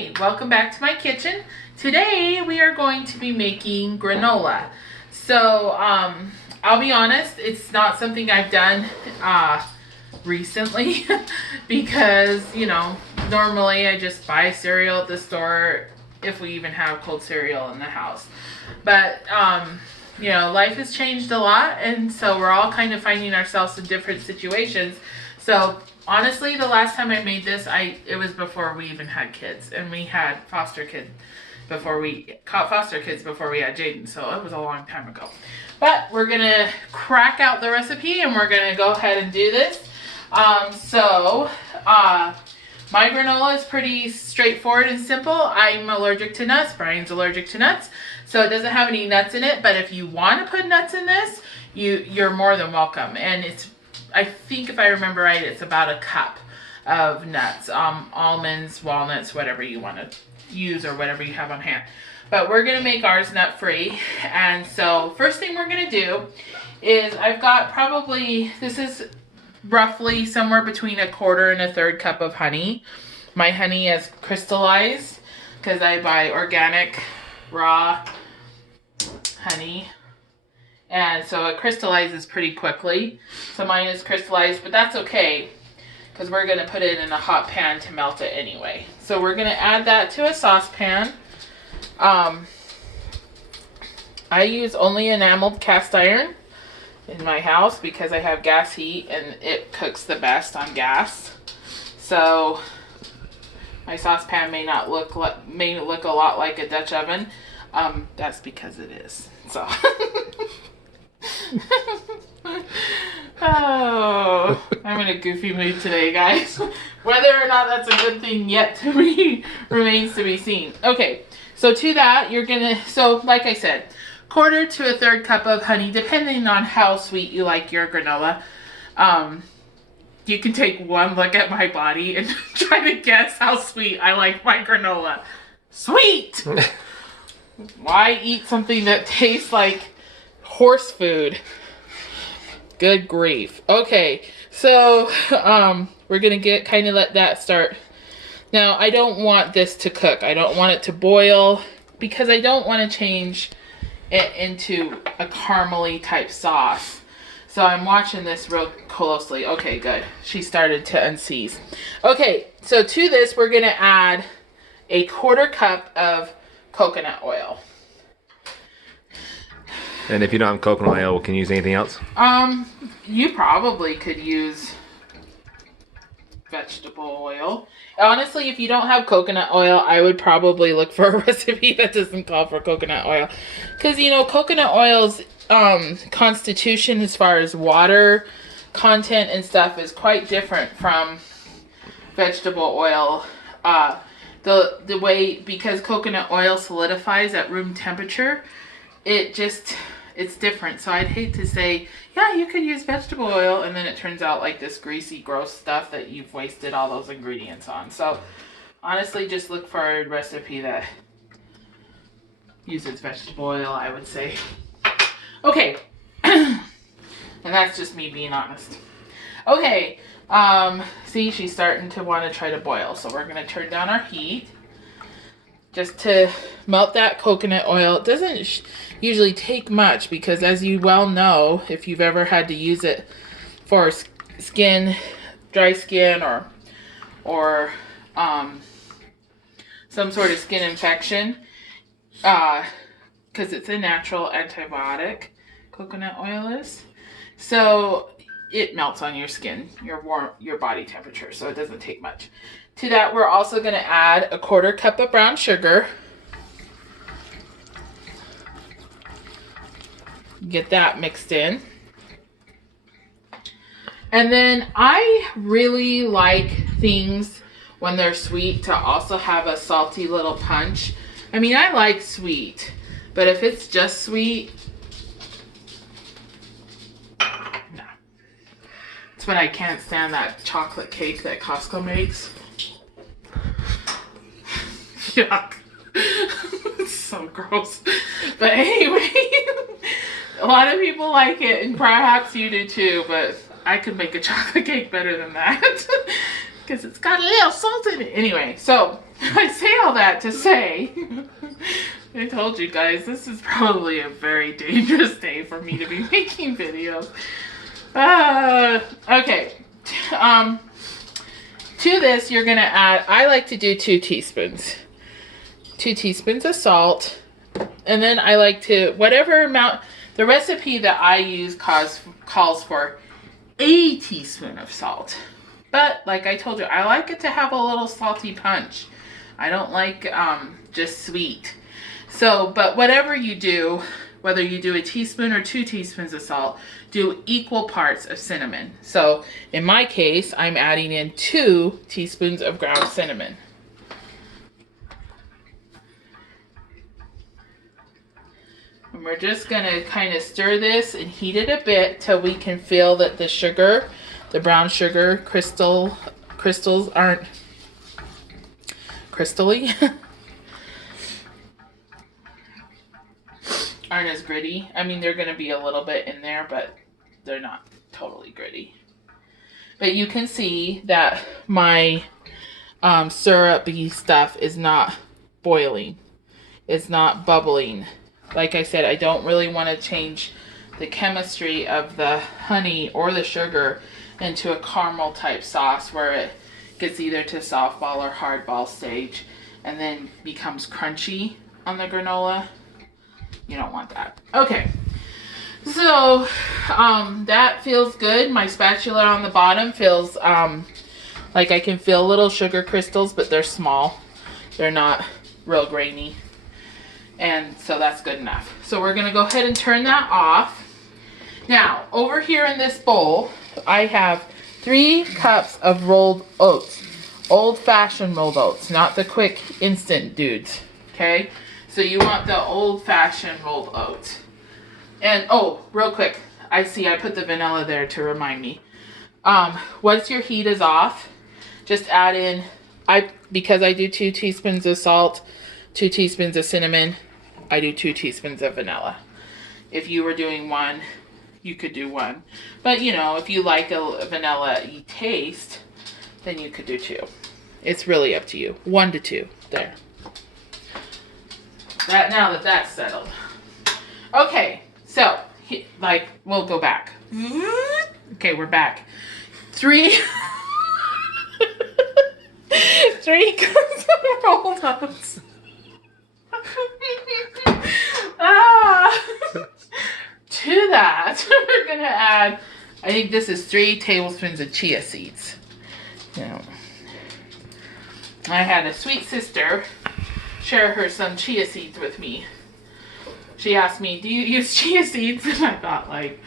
Hey, welcome back to my kitchen. Today we are going to be making granola. So, I'll be honest, it's not something I've done recently because, normally I just buy cereal at the store if we even have cold cereal in the house. But, life has changed a lot, and so we're all kind of finding ourselves in different situations. So, honestly, the last time I made this, it was before we even had kids, and we had foster kids before we had Jaden, so it was a long time ago. But we're gonna crack out the recipe, and we're gonna go ahead and do this. My granola is pretty straightforward and simple. I'm allergic to nuts. Brian's allergic to nuts, so it doesn't have any nuts in it. But if you want to put nuts in this, you're more than welcome. And I think if I remember right, it's about a cup of nuts, almonds, walnuts, whatever you want to use or whatever you have on hand. But we're going to make ours nut free. And so first thing we're going to do is I've got this is roughly somewhere between 1/4 and 1/3 cup of honey. My honey is crystallized because I buy organic raw honey. And so it crystallizes pretty quickly. So mine is crystallized, but that's okay because we're going to put it in a hot pan to melt it anyway. So we're going to add that to a saucepan. I use only enameled cast iron in my house because I have gas heat and it cooks the best on gas. So my saucepan may look a lot like a Dutch oven. That's because it is. So oh, I'm in a goofy mood today, guys. Whether or not that's a good thing yet to me remains to be seen. Okay, so to that, like I said, 1/4 to 1/3 cup of honey, depending on how sweet you like your granola. You can take one look at my body and try to guess how sweet I like my granola. Sweet! Why eat something that tastes like horse food? Good grief. Okay, so we're gonna let that start. Now I don't want this to cook. I don't want it to boil because I don't want to change it into a caramely type sauce. So I'm watching this real closely. Okay, good. She started to unseize. Okay, so to this we're gonna add 1/4 cup of coconut oil. And if you don't have coconut oil, can you use anything else? You probably could use vegetable oil. Honestly, if you don't have coconut oil, I would probably look for a recipe that doesn't call for coconut oil. Because, coconut oil's constitution as far as water content and stuff is quite different from vegetable oil. The way, because coconut oil solidifies at room temperature, it's different. So I'd hate to say, yeah, you could use vegetable oil, and then it turns out like this greasy, gross stuff that you've wasted all those ingredients on. So honestly, just look for a recipe that uses vegetable oil, I would say. Okay. And that's just me being honest. Okay. See, she's starting to want to try to boil. So we're going to turn down our heat just to melt that coconut oil. It doesn't usually take much because, as you well know, if you've ever had to use it for dry skin or some sort of skin infection, because it's a natural antibiotic, coconut oil is. So it melts on your skin, your body temperature, so it doesn't take much. To that, we're also going to add 1/4 cup of brown sugar. Get that mixed in. And then I really like things when they're sweet to also have a salty little punch. I mean, I like sweet, but if it's just sweet, no. It's when I can't stand that chocolate cake that Costco makes. Yuck. It's so gross. But anyway, a lot of people like it, and perhaps you do too, but I could make a chocolate cake better than that because it's got a little salt in it. Anyway, so I say all that to say, I told you guys, this is probably a very dangerous day for me to be making videos. Okay. To this, you're going to add, I like to do 2 teaspoons. 2 teaspoons of salt. And then I like to, whatever amount, the recipe that I use calls for a teaspoon of salt. But like I told you, I like it to have a little salty punch. I don't like just sweet. So, but whatever you do, whether you do a teaspoon or 2 teaspoons of salt, do equal parts of cinnamon. So in my case, I'm adding in 2 teaspoons of ground cinnamon. And we're just gonna kind of stir this and heat it a bit till we can feel that the sugar, the brown sugar crystals aren't crystally, aren't as gritty. I mean, they're gonna be a little bit in there, but they're not totally gritty. But you can see that my syrupy stuff is not boiling. It's not bubbling. Like I said, I don't really want to change the chemistry of the honey or the sugar into a caramel type sauce where it gets either to softball or hardball stage and then becomes crunchy on the granola. You don't want that. Okay, so that feels good. My spatula on the bottom feels like I can feel little sugar crystals, but they're small. They're not real grainy. And so that's good enough. So we're gonna go ahead and turn that off. Now, over here in this bowl, I have 3 cups of rolled oats. Old-fashioned rolled oats, not the quick instant dudes, okay? So you want the old-fashioned rolled oats. And, oh, real quick, I put the vanilla there to remind me. Once your heat is off, just add in, because I do 2 teaspoons of salt, 2 teaspoons of cinnamon, I do 2 teaspoons of vanilla. If you were doing 1, you could do 1. But, you know, if you like a vanilla-y taste, then you could do 2. It's really up to you. 1 to 2. There. Now that that's settled. Okay, so, we'll go back. Okay, we're back. 3 cups of rolled oats. To that, we're gonna add, I think this is 3 tablespoons of chia seeds. Now, I had a sweet sister share her some chia seeds with me. She asked me, do you use chia seeds? And I thought, like,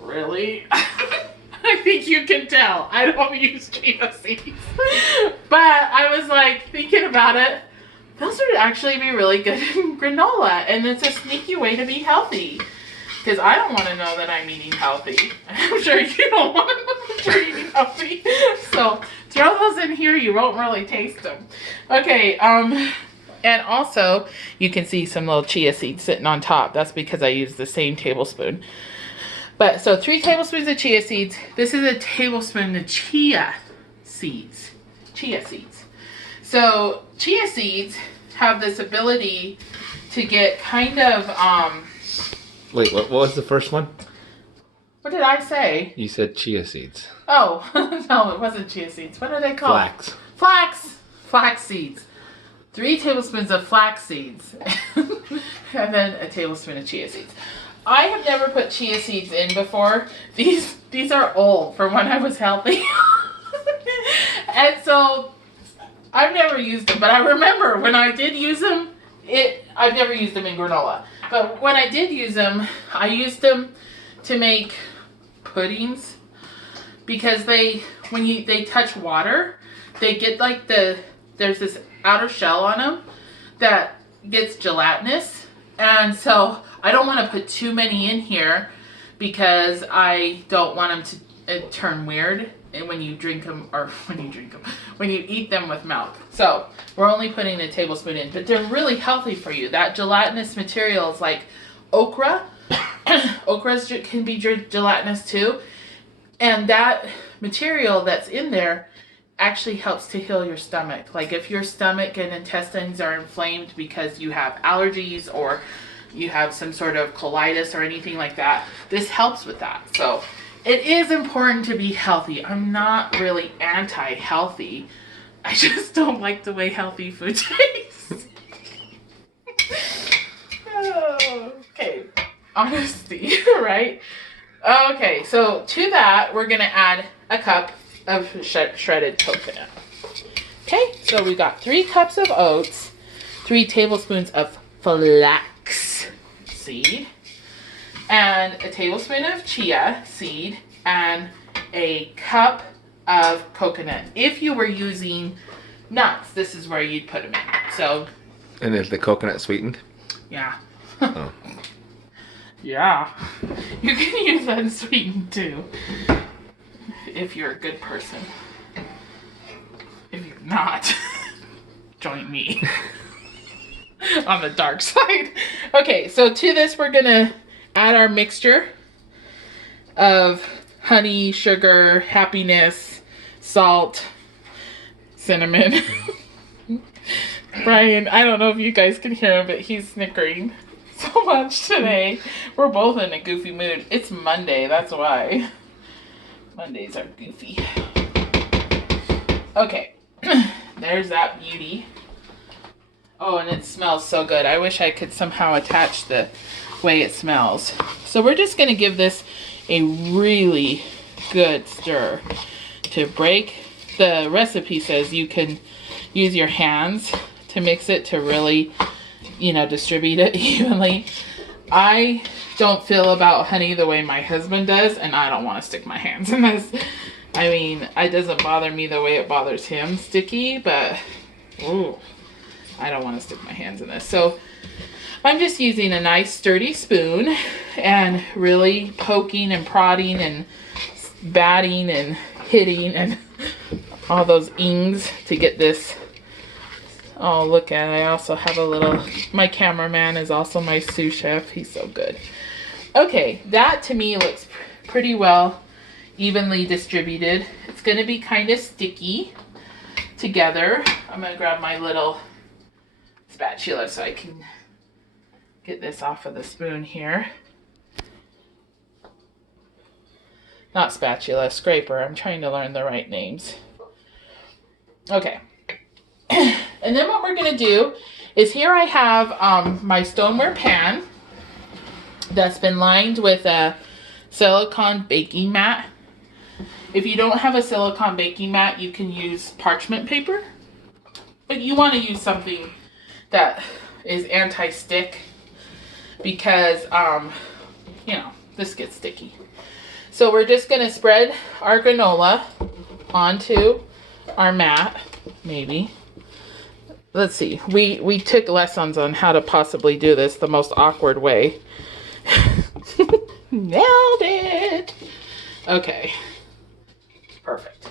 really? I think you can tell I don't use chia seeds. But I was like thinking about it. Those would actually be really good in granola, and it's a sneaky way to be healthy. Because I don't want to know that I'm eating healthy. I'm sure you don't want to know that you're eating healthy. So throw those in here, you won't really taste them. Okay, and also you can see some little chia seeds sitting on top. That's because I use the same tablespoon. But so 3 tablespoons of chia seeds. This is a tablespoon of chia seeds. Chia seeds. So chia seeds have this ability to get kind of Wait, what was the first one? what did I say? You said chia seeds. Oh, no, it wasn't chia seeds. What are they called? Flax. Flax seeds. 3 tablespoons of flax seeds. And then a tablespoon of chia seeds. I have never put chia seeds in before. These are old from when I was healthy. And so I've never used them, but I remember when I did use them, I've never used them in granola. But when I did use them, I used them to make puddings because when they touch water, they get like there's this outer shell on them that gets gelatinous. And so I don't want to put too many in here because I don't want them to turn weird when you drink them, or when you eat them with milk. So we're only putting a tablespoon in, but they're really healthy for you. That gelatinous material is like okra. Okra can be gelatinous too. And that material that's in there actually helps to heal your stomach. Like if your stomach and intestines are inflamed because you have allergies or you have some sort of colitis or anything like that, this helps with that. So it is important to be healthy. I'm not really anti-healthy. I just don't like the way healthy food tastes. Okay, honesty, right? Okay, so to that, we're gonna add a cup of shredded coconut. Okay, so we got 3 cups of oats, 3 tablespoons of flax seed, and a tablespoon of chia seed, and a cup of coconut. If you were using nuts, this is where you'd put them in. So. And is the coconut sweetened? Yeah. Oh. Yeah. You can use unsweetened too. If you're a good person. If you're not, join me on the dark side. Okay, so to this we're gonna add our mixture of honey, sugar, happiness, salt, cinnamon. Brian, I don't know if you guys can hear him, but he's snickering so much today. We're both in a goofy mood. It's Monday, that's why. Mondays are goofy. Okay, there's that beauty. Oh, and it smells so good. I wish I could somehow attach the way it smells. So we're just gonna give this a really good stir to break. The recipe says you can use your hands to mix it to really, distribute it evenly. I don't feel about honey the way my husband does, and I don't want to stick my hands in this. I mean, it doesn't bother me the way it bothers him sticky, but ooh, I don't want to stick my hands in this. So I'm just using a nice sturdy spoon and really poking and prodding and batting and hitting and all those ings to get this. Oh, look at it. I also have my cameraman is also my sous chef. He's so good. Okay, that to me looks pretty well evenly distributed. It's going to be kind of sticky together. I'm going to grab my little spatula so I can get this off of the spoon here. Not spatula, scraper. I'm trying to learn the right names. Okay. And then what we're going to do is here I have my stoneware pan that's been lined with a silicone baking mat. If you don't have a silicone baking mat, you can use parchment paper. But you want to use something that is anti-stick because, this gets sticky. So we're just going to spread our granola onto our mat, maybe. Let's see. We took lessons on how to possibly do this the most awkward way. Nailed it. Okay. Perfect.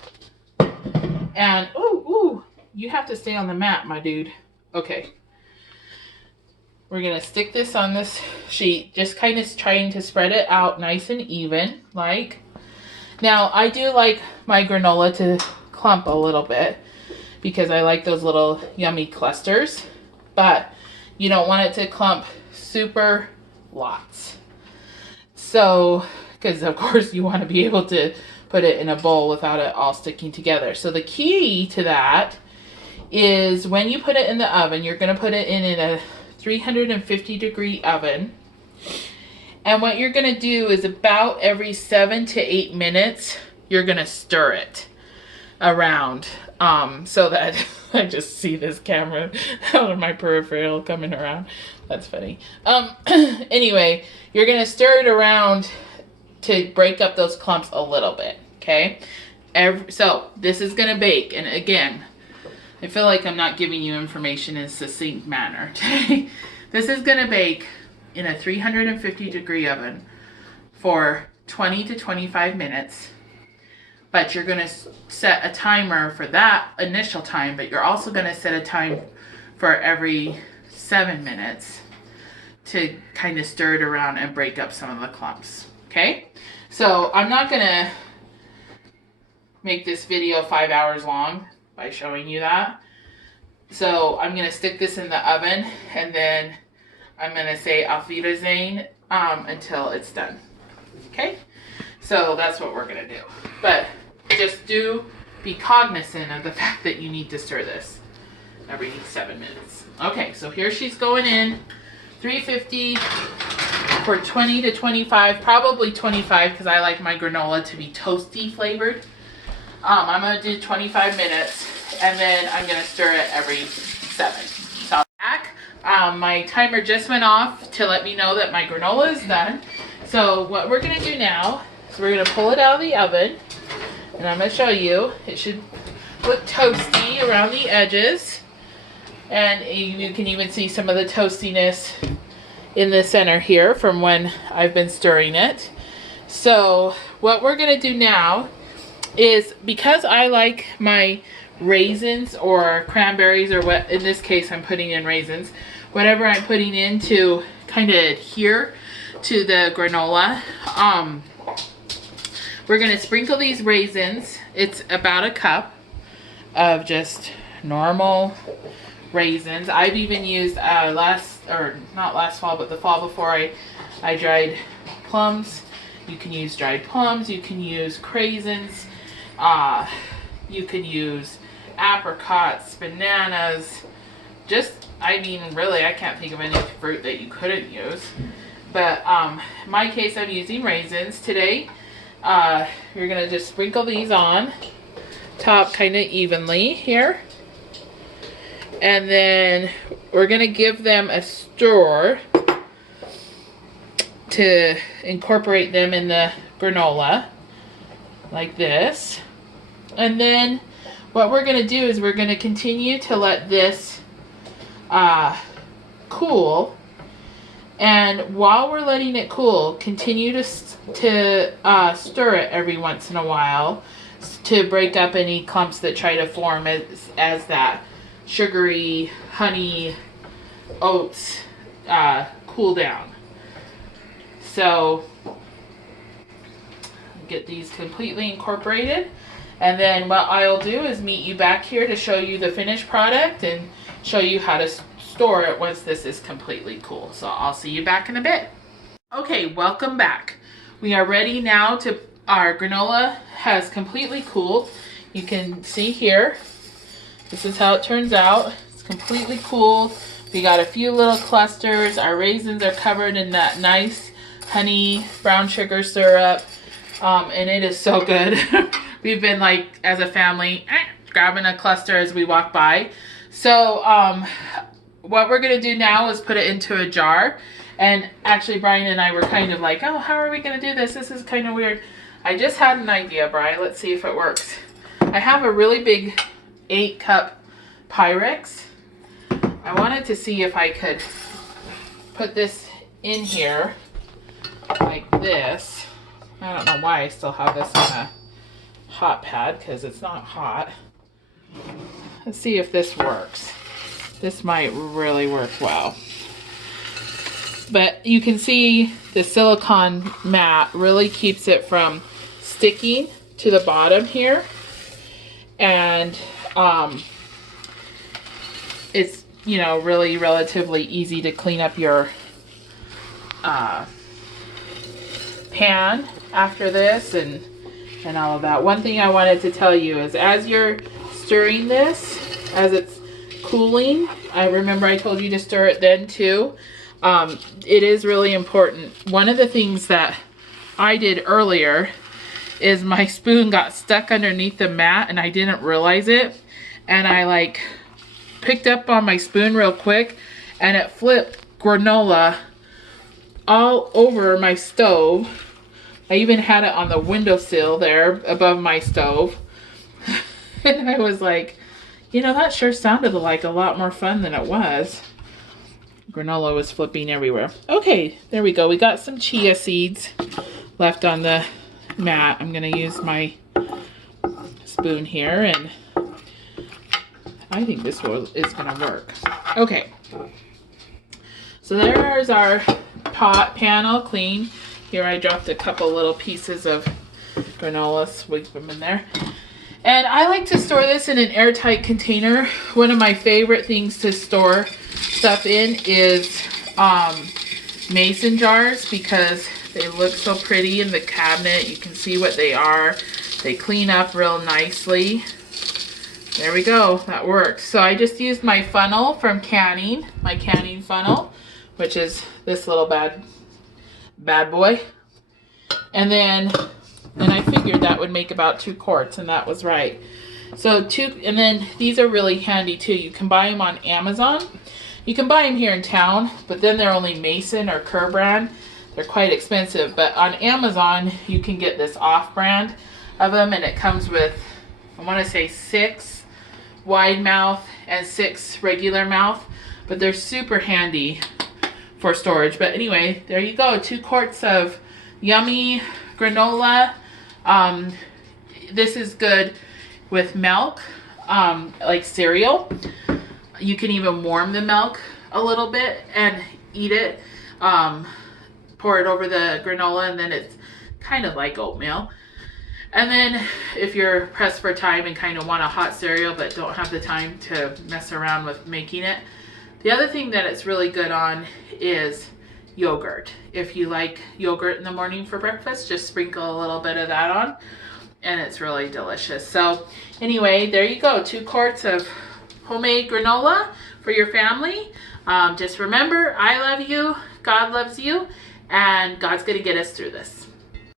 And ooh, you have to stay on the mat, my dude. Okay. We're gonna stick this on this sheet, just kind of trying to spread it out nice and even, like. Now, I do like my granola to clump a little bit because I like those little yummy clusters, but you don't want it to clump super lots. So, because of course you want to be able to put it in a bowl without it all sticking together. So the key to that is when you put it in the oven, you're going to put it in a 350-degree oven. And what you're going to do is about every 7 to 8 minutes, you're going to stir it around so that I just see this camera out of my peripheral coming around. That's funny. Anyway, you're going to stir it around to break up those clumps a little bit, okay? So this is going to bake. And again, I feel like I'm not giving you information in a succinct manner. This is going to bake in a 350-degree oven for 20 to 25 minutes. But you're going to set a timer for that initial time, but you're also going to set a time for every 7 minutes to kind of stir it around and break up some of the clumps. Okay? So I'm not going to make this video 5 hours long by showing you that. So I'm going to stick this in the oven, and then I'm going to say auf Wiedersehen until it's done. Okay? So that's what we're going to do. But just be cognizant of the fact that you need to stir this every 7 minutes. Okay, so here she's going in. 350 for 20 to 25, probably 25 because I like my granola to be toasty flavored. I'm going to do 25 minutes, and then I'm going to stir it every 7. So I'll be back. My timer just went off to let me know that my granola is done. So what we're going to do now is we're going to pull it out of the oven, and I'm going to show you. It should look toasty around the edges, and you can even see some of the toastiness in the center here from when I've been stirring it. So what we're going to do now is, because I like my raisins or cranberries, or what in this case I'm putting in raisins, whatever I'm putting in to kind of adhere to the granola, we're going to sprinkle these raisins. It's about a cup of just normal raisins. I've even used not last fall, but the fall before, I dried plums. You can use dried plums, you can use craisins, you can use apricots, bananas, I mean, really, I can't think of any fruit that you couldn't use. But in my case, I'm using raisins today. You're going to just sprinkle these on top kind of evenly here. And then we're going to give them a stir to incorporate them in the granola, like this. And then what we're going to do is we're going to continue to let this cool. And while we're letting it cool, continue to stir it every once in a while to break up any clumps that try to form as that sugary honey oats cool down. So get these completely incorporated, and then what I'll do is meet you back here to show you the finished product and show you how to store it once this is completely cool. So I'll see you back in a bit. Okay, welcome back. We are ready now to, our granola has completely cooled. You can see here, this is how it turns out. It's completely cool. We got a few little clusters. Our raisins are covered in that nice honey brown sugar syrup, and it is so good. We've been, like, as a family, grabbing a cluster as we walk by. So what we're gonna do now is put it into a jar. And actually, Brian and I were kind of like, oh, how are we gonna do this? This is kind of weird. I just had an idea, Brian. Let's see if it works. I have a really big 8-cup Pyrex. I wanted to see if I could put this in here like this. I don't know why I still have this on a hot pad, because it's not hot. Let's see if this works. This might really work well. But you can see the silicone mat really keeps it from sticking to the bottom here. And it's, you know, really relatively easy to clean up your pan after this and all of that. One thing I wanted to tell you is, as you're stirring this, as it's cooling, I remember I told you to stir it then too. It is really important. One of the things that I did earlier is my spoon got stuck underneath the mat and I didn't realize it. And I like picked up on my spoon real quick and it flipped granola all over my stove. I even had it on the windowsill there above my stove. And I was like, you know, that sure sounded like a lot more fun than it was. Granola was flipping everywhere. Okay, there we go. We got some chia seeds left on the mat. I'm going to use my spoon here, and I think this is going to work. Okay. So there's our pan all clean. Here I dropped a couple little pieces of granola, sweep them in there. And I like to store this in an airtight container. One of my favorite things to store stuff in is mason jars, because they look so pretty in the cabinet. You can see what they are. They clean up real nicely. There we go, that works. So I just used my funnel from canning, my canning funnel, which is this little bad boy. And I figured that would make about 2 quarts, and that was right. So and then these are really handy too. You can buy them on Amazon. You can buy them here in town, but then they're only Mason or Kerr brand. They're quite expensive, but on Amazon you can get this off brand of them, and it comes with, I want to say 6 wide mouth and 6 regular mouth, but they're super handy for storage. But anyway, there you go, 2 quarts of yummy granola. This is good with milk, like cereal. You can even warm the milk a little bit and eat it. Pour it over the granola, and then it's kind of like oatmeal. And then if you're pressed for time and kind of want a hot cereal but don't have the time to mess around with making it, the other thing that it's really good on is yogurt. If you like yogurt in the morning for breakfast, just sprinkle a little bit of that on, and it's really delicious. So anyway, there you go, 2 quarts of homemade granola for your family. Just remember, I love you, God loves you, and God's gonna get us through this.